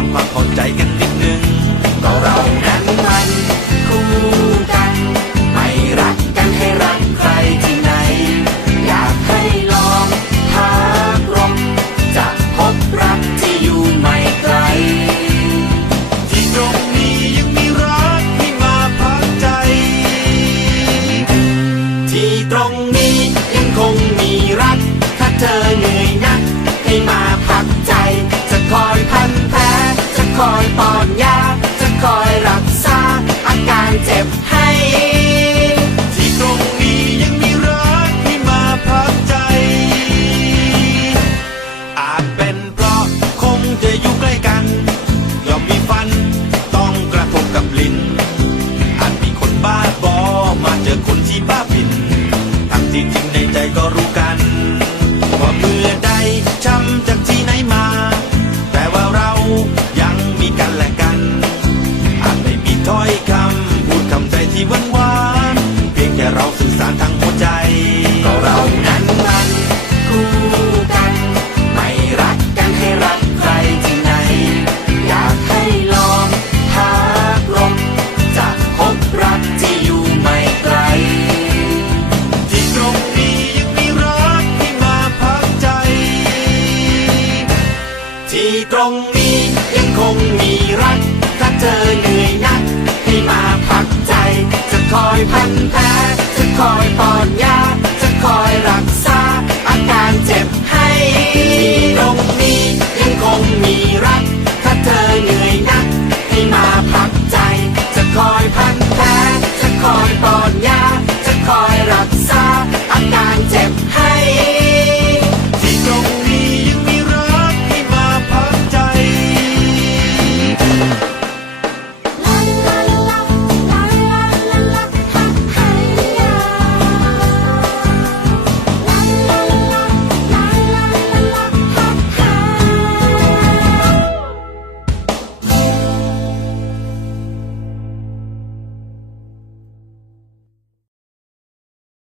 ทำความเข้าใจกันนิดนึงเราเรา ราสื่อสารทางหัวใจ ก็เรานั้นมัน คู่กัน ไม่รักกันให้รักใครที่ไหน อยากให้ลองหากลมจะกคบรักที่อยู่ไม่ไกล ที่ตรงนี้ยังมีรักที่มาพักใจ ที่ตรงนี้ยังคงมี นแพ้จะคอยป้อนยา จะคอยรักษา อาการเจ็บให้ตรงนี้ยังคงมีรัก ถ้าเธอเหนื่อยนัก ให้มาพักใจ จะคอยพันแพ้จะคอยป้อนยา จะคอยรักษา